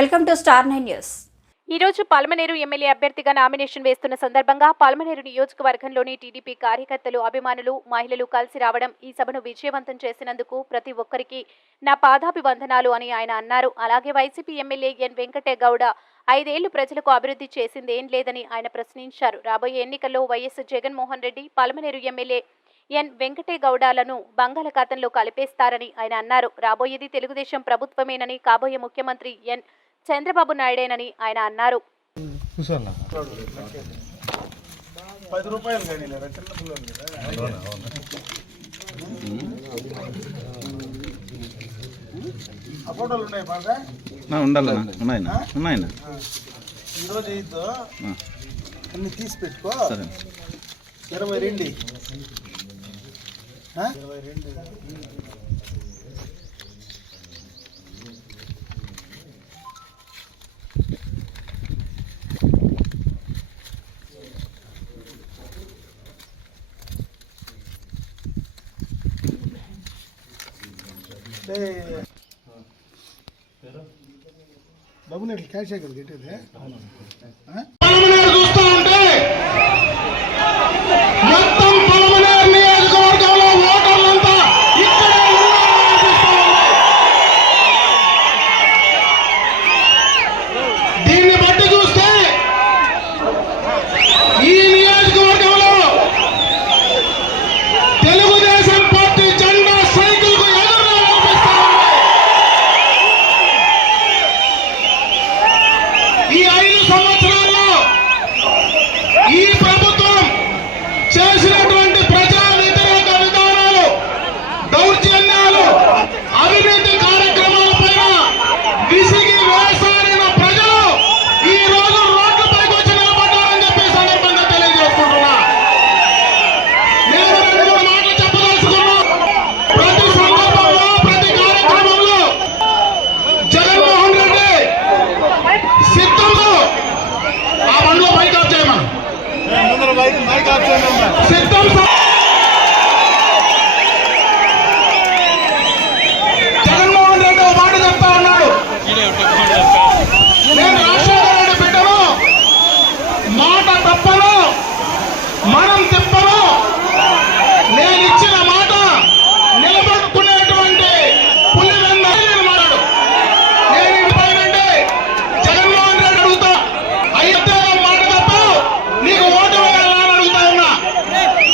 Welcome to star nine news. ఈ రోజు పాల్మనేరు MLA అభ్యర్థిగా నామినేషన్ వేస్తున్న సందర్భంగా పాల్మనేరు నియోజకవర్గంలోని టీడీపీ కార్యకర్తలు అభిమానులు మహిళలు కలిసి రావడం ఈ సభను విజయవంతం చేసినందుకు ప్రతి ఒక్కరికి నా పాదాభివందనాలు అని ఆయన అన్నారు. అలాగే వైసీపీ ఎమ్మెల్యే ఎన్ వెంకటేగౌడ ఐదేళ్ళు ప్రజలకు అభివృద్ధి చేసిందేం లేదని ఆయన ప్రశ్నించారు. రాబోయే ఎన్నికల్లో YS Jaganmohan Reddy Palamaner MLA N వెంకటే గౌడాలను బంగాళాఖాతంలో కలిపేస్తారని ఆయన అన్నారు. రాబోయేది తెలుగుదేశం ప్రభుత్వమేనని కాబోయే ముఖ్యమంత్రి ఎన్ చంద్రబాబు నాయుడేనని ఆయన అన్నారు. ఈరోజు ఇద్దు ఆ, అన్ని తీసి పెట్టుకో. ఇరవై రెండు? ఇరవై రెండు. బాబు నేను క్యాష్ కదా కట్టేది ఆ? 네,